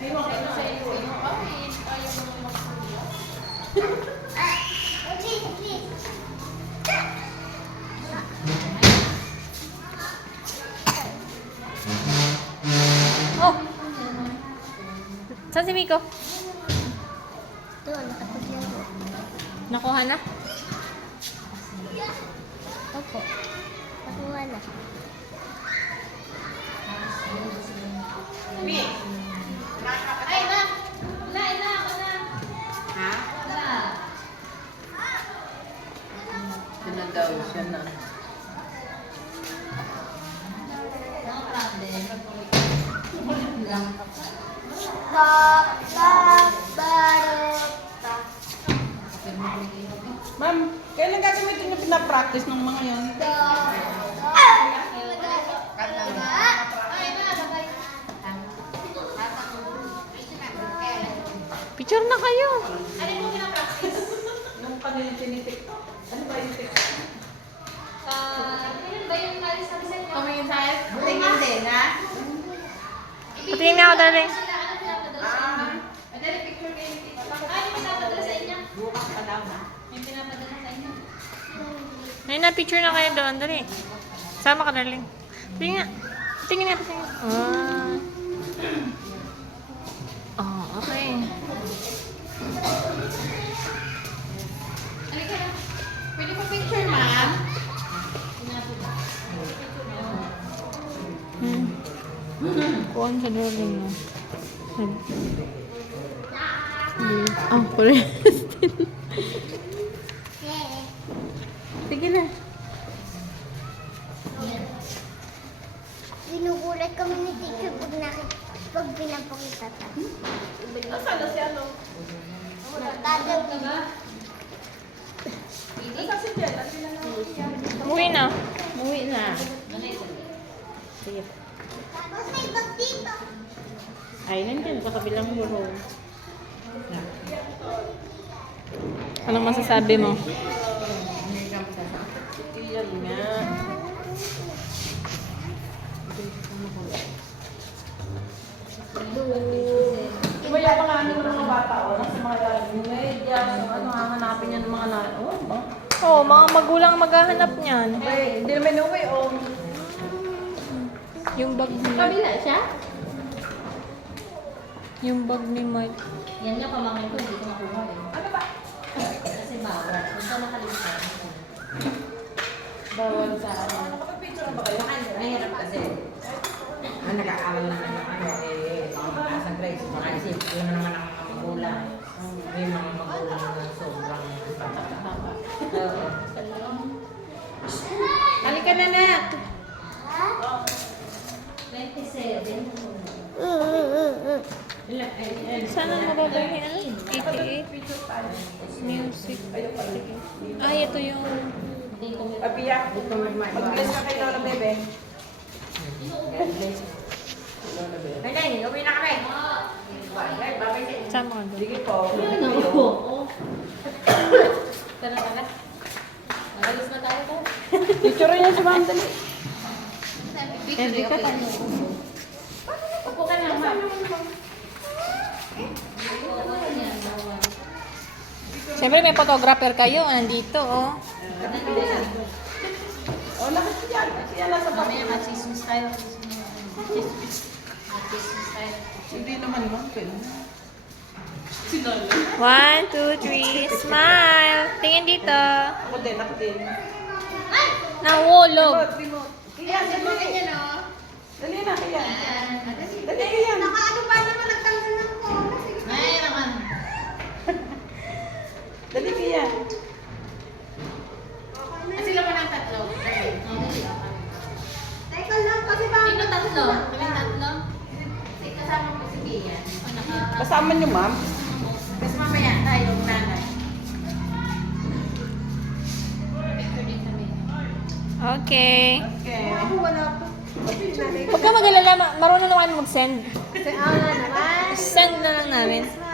sa iyo. Ay, ayaw mo magsulat. Oh! Saan si Miko? Doon, nakapaglaro. Nakuha na? Opo. Nakuha na. Ay, na! Na! Ha? Na! Sinagaw siya na. Mga problem. Ma'am, kailan gagamitin yung pinapractice ng mga yun? Picture na kayo. Yung kanilang tinitiktok. Ano ba yung tiktok? Ano ba yung nalis sabi sa inyo? Tumingin sa akin? Tingin din, ha? Patingin na ako, darling. Sila, ano pinapadala sa inyo? Dali, picture kayo ni Tita. Ano yung pinapadala sa inyo? Bukas pa daw na. Yung pinapadala sa inyo? Ayun na, picture na kayo doon. Dali. Sama ka, darling. Tingin nga. Tingin nga, tingin. Oh, okay. Halika na. Pwede pa picture, ma'am? Kuhan sa darling mo. Oh, Palestine. Sige na. Ginugulat kami ni teacher pag pinapakita ta. Nasaan na si ano? Natataw. Nasaan si Jen? Ano sila na Umuwi na. Umuwi na. Sige. Tapos may bag dito. Ay, nandiyan sa kabilang buro. Anong masasabi mo? Yan nga. Diba yung mga ano ng mga bata, o, nasa mga lalim media, so ano, hahanapin niya ng mga oh, ba? Oh, mga magulang maghahanap niyan. Ay, hindi naman uwi, oh. Yung bag ni Mike. Kabila siya? Yung bag ni Mike. Yan nga pamangkin ko, hindi ko makuha eh. Ano ba? Kasi bawal. Kung saan nakalimutan. Bawal sa ano. Nakapag-picture na ba kayo? Mahirap kasi. Ang nag-aaral na ng ano mga mataas ang grades, baka isip, yun na naman ang mga magulang. May mga magulang na sobrang patata. Oo. Halika na, Nat! 27. Sana mababay ni ano? 88? Music. Ay, ito yung... Abiya, pag-bless ka kay Lola Bebe. Nagay, uwi na kami! Bye, bye. Sama ka doon. Sige po. Yan ako. Tara. Alis na tayo po. Picture niya si Ma'am Dali. Picture ka tayo. Upo ka na, ma'am. Siyempre may photographer kayo. Nandito, oh. Oh, lahat siya. Siya nasa Mamaya pamilya. mag-chismis tayo. Mag-chismis tayo. Hindi naman Ma'am. Si Lola. 1, 2, 3, smile! Tingin dito. Ako din, ako din. Nahulog. Remote. Kaya, dali. Dali na, kaya. Dali, kaya. Nakaano pa naman nagtanggal ng cola. Sige. Ay, naman. Dali, kaya. Sila pa ng tatlo. Teka lang kasi ba? Sino tatlo? Kami tatlo? Kasi kasama po si Bea. O naka... Kasama niyo, Ma'am. Kasi mamaya tayo, nanay. Picture din kami. Okay. Okay. Wala po. Huwag ka mag-alala. Marunong naman mag-send. Kasi naman. Send na lang namin.